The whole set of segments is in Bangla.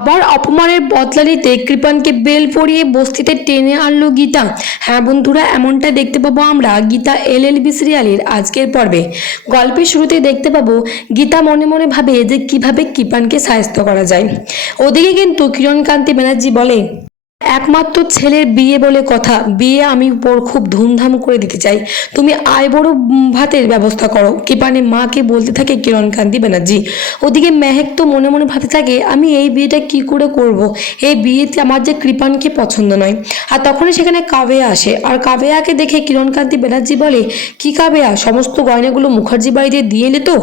আবার অপমানের বদলা নিতে কৃপানকে বেল পরিয়ে বস্তিতে টেনে আনলো গীতা। হ্যাঁ বন্ধুরা, এমনটা দেখতে পাবো আমরা গীতা এল এল বি সিরিয়ালের আজকের পর্বে। গল্পের শুরুতে দেখতে পাবো গীতা মনে মনে ভাবে যে কীভাবে কৃপানকে সাহায্য করা যায়। ওদিকে কিন্তু কিরণকান্তি ব্যানার্জি বলে একমাত্র ছেলের বিয়ে বলে কথা। বিয়ে আমি খুব ধুমধাম করে দিতে চাই। তুমি আয় বড় ভাতের ব্যবস্থা করো। কৃপানে মাকে বলতে থাকে কিরণকান্তি ব্যানার্জি। ওদিকে মেহেক তো মনে মনে ভাবতে থাকে, আমি এই বিয়েটা কি করে করব। এই বিয়েতে আমার যে কৃপানকে পছন্দ নয়। আর তখনই সেখানে কাবেয়া আসে। আর কাবেয়াকে দেখে কিরণকান্তি ব্যানার্জি বলে, কি কাবেয়া সমস্ত গয়নাগুলো মুখার্জি বাড়িতে দিয়ে এলে তো?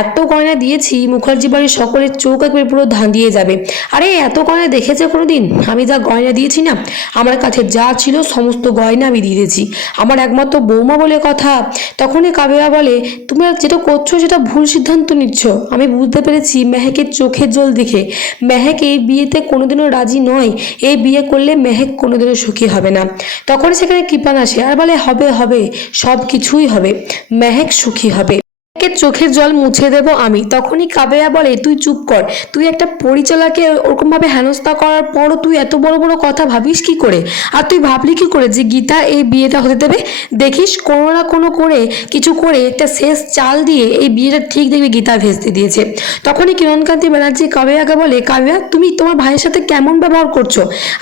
এত গয়না দিয়েছি, মুখার্জি বাড়ির সকলের চোখ একবার পুরো ধাঁধিয়ে যাবে। আরে, এত গয়না দেখেছে কোনোদিন? আমি যা গয়না দিয়েছি না? আমার কাছে যা ছিল সমস্ত গয়না আমি দিয়ে দিয়েছি। আমার একমাত্র বৌমা বলে কথা। তখনই কাবেয়া বলে, তুমি যেটা করছ সেটা ভুল সিদ্ধান্ত নিচ্ছ। আমি বুঝতে পেরেছি মেহেকের চোখের জল দেখে। মেহেক এই বিয়েতে কোনোদিনও রাজি নয়। এই বিয়ে করলে মেহেক কোনোদিনও সুখী হবে না। তখন সেখানে কৃপান আসে আর বলে, হবে হবে। সব কিছুই হবে। মেহেক সুখী হবে। মেহেকের চোখের জল মুছে দেব আমি। তখনই কাবেয়া বলে, তুই চুপ কর। তুই একটা পরিচালকে ওরকমভাবে হেনস্থা করার পরও তুই এত বড় বড় কথা ভাবিস কি করে? আর তুই ভাবলি কি করে যে গীতা এই বিয়েটা হতে দেবে? দেখিস, কোনো না কোনো করে, কিছু করে একটা শেষ চাল দিয়ে এই বিয়েটা ঠিক দেখবে গীতা ভেস্তে দিয়েছে। তখনই কিরণকান্তি ব্যানার্জি কাবেয়াকে বলে, কাবেয়া, তুমি তোমার ভাইয়ের সাথে কেমন ব্যবহার করছ?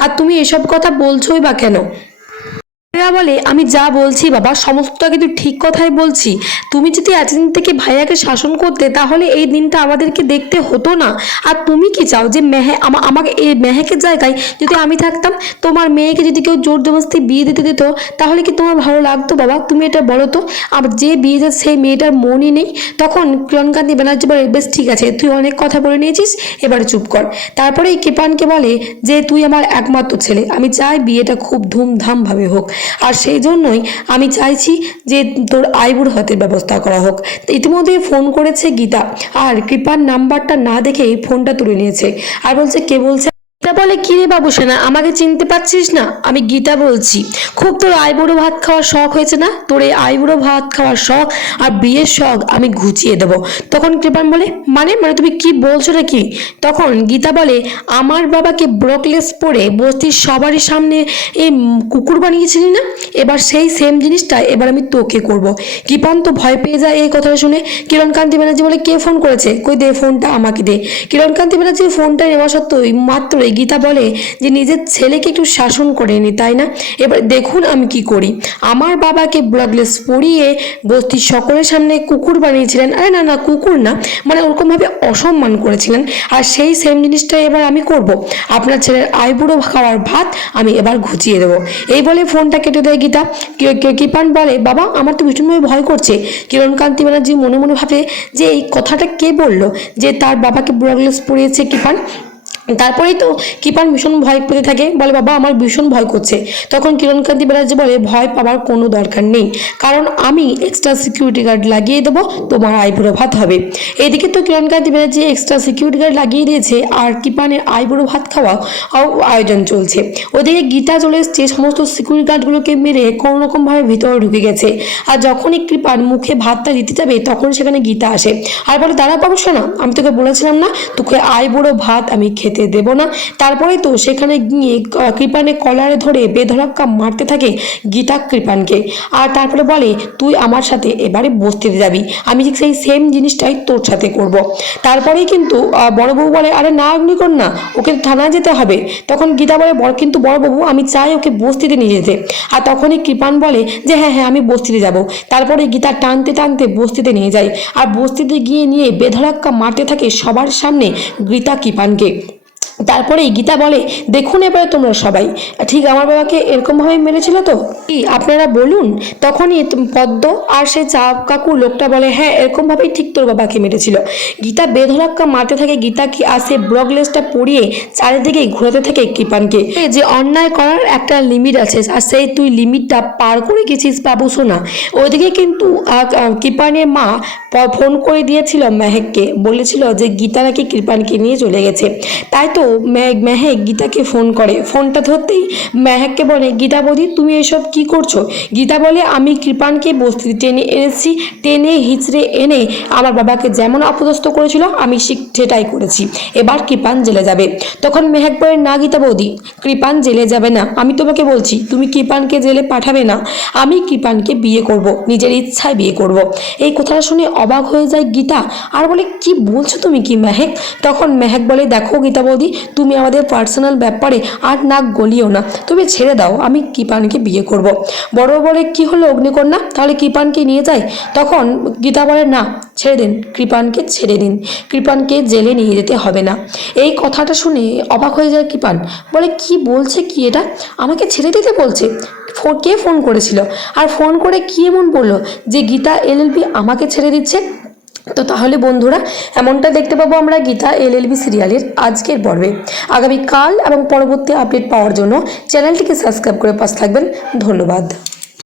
আর তুমি এসব কথা বলছোই বা কেন? ভাইয়া বলে, আমি যা বলছি বাবা সমস্ত কিন্তু ঠিক কথাই বলছি। তুমি যদি এতদিন থেকে ভাইয়াকে শাসন করতে, তাহলে এই দিনটা আমাদেরকে দেখতে হতো না। আর তুমি কি চাও যে মেহে, আমা- আমাকে এই মেহেকের জায়গায় যদি আমি থাকতাম, তোমার মেয়েকে যদি কেউ জোর জবরদস্তি বিয়ে দিতে দিত, তাহলে কি তোমার ভালো লাগতো বাবা? তুমি এটা বলো তো। আর যে বিয়ে সেই মেয়েটার মনই নেই। তখন কিরণকান্তি ব্যানার্জি বলে বেশ ঠিক আছে, তুই অনেক কথা বলে নিয়েছিস, এবারে চুপ কর। তারপরে কৃপানকে বলে যে, তুই আমার একমাত্র ছেলে। আমি চাই বিয়েটা খুব ধুমধামভাবে হোক। আর সেই জন্যই আমি চাইছি যে তোর আইবুড় হাতের ব্যবস্থা করা হোক। ইতিমধ্যে ফোন করেছে গীতা। আর কৃপার নাম্বারটা না দেখেই ফোনটা তুলে নিয়েছে। আর বলছে, কে বলছে? গীতা বলে কি রে বাবু সেনা? আমাকে চিনতে পারছিস না? আমি গীতা বলছি। খুব তোর আইবুড়ো ভাত খাওয়ার শখ হয়েছে না? তোর এই আইবুড়ো ভাত খাওয়ার শখ আর বিয়ের শখ আমি ঘুচিয়ে দেবো। তখন কৃপান বলে মানে? মানে তুমি কি বলছো নাকি? তখন গীতা বলে, আমার বাবাকে ব্রকলেস পরে বস্তির সবারই সামনে এই কুকুর বানিয়েছিলি না? এবার সেই সেম জিনিসটা এবার আমি তোকে করব। কৃপান তো ভয় পেয়ে যায় এই কথাটা শুনে। কিরণকান্তি ব্যানার্জি বলে, কে ফোন করেছে? কই দে ফোনটা আমাকে দে। কিরণকান্তি ব্যানার্জি ফোনটা নেওয়া সত্ত্বেও মাত্রই গীতা বলে যে নিজের ছেলেকে একটু শাসন করে নি, তাই না? এবার দেখুন আমি কি করি। আমার বাবাকে ব্লগলেস পরিয়ে বস্তির সকলের সামনে কুকুর বানিয়েছিলেন। আরে না না, কুকুর না মানে ওরকমভাবে অসম্মান করেছিলেন। আর সেই সেম জিনিসটাই এবার আমি করব। আপনার ছেলের আইবুড়ো খাওয়ার ভাত আমি এবার ঘুচিয়ে দেবো। এই বলে ফোনটা কেটে দেয় গীতা। কৃপান বলে, বাবা, আমার তো ভীষণভাবে ভয় করছে। কিরণকান্তি ব্যানার্জি মনে মনে ভাবে যে এই কথাটা কে বলল? যে তার বাবাকে ব্লগলেস পরিয়েছে কৃপান? তারপরেই তো কৃপান ভীষণ ভয় পেতে থাকে, বলে, বাবা, আমার ভীষণ ভয় করছে। তখন কিরণকান্তি ব্যানার্জি বলে, ভয় পাওয়ার কোনো দরকার নেই, কারণ আমি এক্সট্রা সিকিউরিটি গার্ড লাগিয়ে দেবো, তোমার আইবুড়ো ভাত হবে। এদিকে তো Kirankanti Banerjee extra security guard লাগিয়ে দিয়েছে, আর কৃপানের আইবুড়ো ভাত খাওয়া আয়োজন চলছে। ওদিকে গীতা চলে এসছে, সমস্ত সিকিউরিটি গার্ডগুলোকে মেরে কোনো রকমভাবে ভিতরে ঢুকে গেছে। আর যখনই কৃপান মুখে ভাতটা দিতে যাবে, তখন সেখানে গীতা আসে। আর বলে, দাঁড়া পাবো শোনা, আমি তোকে বলেছিলাম না, তোকে আইবুড়ো ভাত আমি খেতে দেব না। তারপরে তো সেখানে গিয়ে কৃপানে কলারে ধরে বেধড়াক্কা মারতে থাকে গীতা কৃপানকে। আর তারপরে বলে, তুই আমার সাথে এবারে বসতে যাবি। আমি ঠিক সেই সেম জিনিসটাই তোর সাথে করব। তারপরেই কিন্তু বড় বউ বলে, আরে না অগ্নিকর না ওকে থানায় যেতে হবে। তখন গীতা বলে বড় কিন্তু বড় বাবু আমি চাই ওকে বস্তিতে নিয়ে যেতে। আর তখনই কৃপান বলে, যে হ্যাঁ হ্যাঁ আমি বস্তিতে যাব। তারপরে গীতা টানতে টানতে বস্তিতে নিয়ে যায়। আর বস্তিতে গিয়ে নিয়ে বেধড়াক্কা মারতে থাকে সবার সামনে গীতা কৃপানকে। তারপরেই গীতা বলে, দেখুন এবারে তোমরা সবাই। ঠিক আমার বাবাকে এরকমভাবে মেরেছিল তো? কি, আপনারা বলুন? তখনই পদ্ম আর সে চা কাকু লোকটা বলে হ্যাঁ এরকমভাবেই ঠিক তোর বাবাকে মেরেছিল। গীতা বেধরাক্কা মারতে থাকে গীতা কি আসে ব্রগলেসটা পরিয়ে চারিদিকে ঘোরাতে থাকে কৃপানকে? যে অন্যায় করার একটা লিমিট আছে, আর সেই তুই লিমিটটা পার করে গেছিস বাবু সোনা। ওইদিকে কিন্তু কৃপানের মা ফোন করে দিয়েছিল মেহেককে, বলেছিল যে গীতা নাকি কৃপানকে নিয়ে চলে গেছে। তাই তো মেঘ মেহেক গীতাকে ফোন করে। ফোনটা ধরতেই মেহেককে বলে, গীতা বৌদি, তুমি এসব কি করছ? গীতা বলে, আমি কৃপানকে বস্তি টেনে এনেছি, টেনে হিচড়ে এনে আমার বাবাকে যেমন অপদস্থ করেছিল, আমি সেটাই করেছি। এবার কৃপান জেলে যাবে। তখন মেহেক বলে, না গীতা বৌদি, কৃপান জেলে যাবে না। আমি তোমাকে বলছি, তুমি কৃপানকে জেলে পাঠাবে না। আমি কৃপানকে বিয়ে করব, নিজের ইচ্ছায় বিয়ে করব। এই কথাটা শুনে অবাক হয়ে যায় গীতা। আর বলে, কি বলছো তুমি কি মেহেক তখন মেহেক বলে, দেখো গীতা বৌদি তুমি আমাদের পার্সোনাল ব্যাপারে আর নাক গলিও না। তুমি ছেড়ে দাও, আমি কৃপানকে বিয়ে করব। বড় বলে কি হলো অগ্নিকন্যা? তাহলে কৃপানকে নিয়ে যাই তখন গীতা বলে, না, ছেড়ে দিন, কৃপানকে ছেড়ে দিন। কৃপানকে জেলে নিয়ে যেতে হবে না। এই কথাটা শুনে অবাক হয়ে যায় কৃপান। বলে, কি বলছে কি এটা? আমাকে ছেড়ে দিতে বলছে? কে ফোন করেছিল? আর ফোন করে কি এমন বলল যে গীতা এলএলপি আমাকে ছেড়ে দিচ্ছে? তো তাহলে বন্ধুরা, এমনটা দেখতে পাবো আমরা গীতা এলএলবি সিরিয়ালের আজকের পর্বে। আগামীকাল এবং পরবর্তী আপডেট পাওয়ার জন্য চ্যানেলটিকে সাবস্ক্রাইব করে পাশ থাকবেন। ধন্যবাদ।